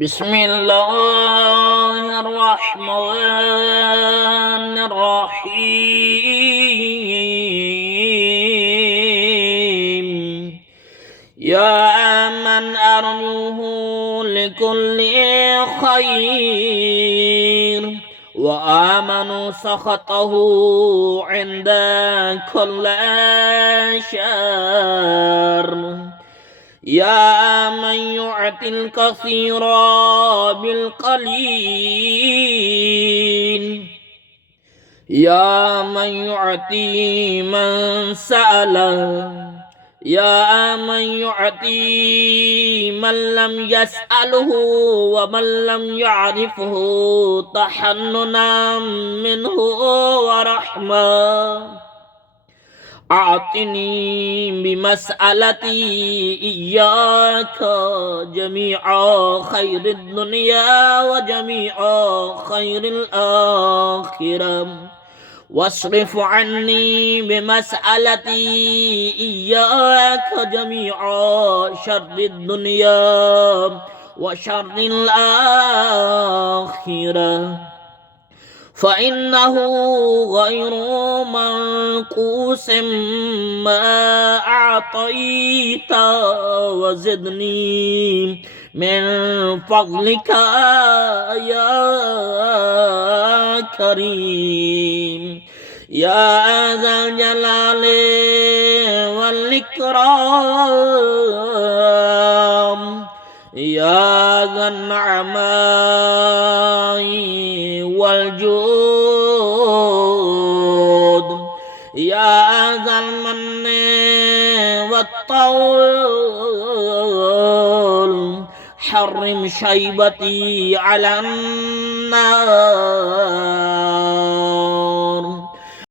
بسم الله الرحمن الرحيم يا من أرجوه لكل خير وآمنوا سخطه عند كل شر يا من يعطي الكثير بالقليل يا من يعطي من سأل يا من يعطي من لم يسأله ومن لم يعرفه تحننا منه ورحمة أعطني بمسألتي إياك جميع خير الدنيا وجميع خير الآخرة واصرف عني بمسألتي إياك جميع شر الدنيا وشر الآخرة فإنه غير منقوص ما أعطيت وزدني من فضلك يا كريم يا ذا الجلال والإكرام يا ذا النعماء والجود يا ذا المن والطول حرم شيبتي على النار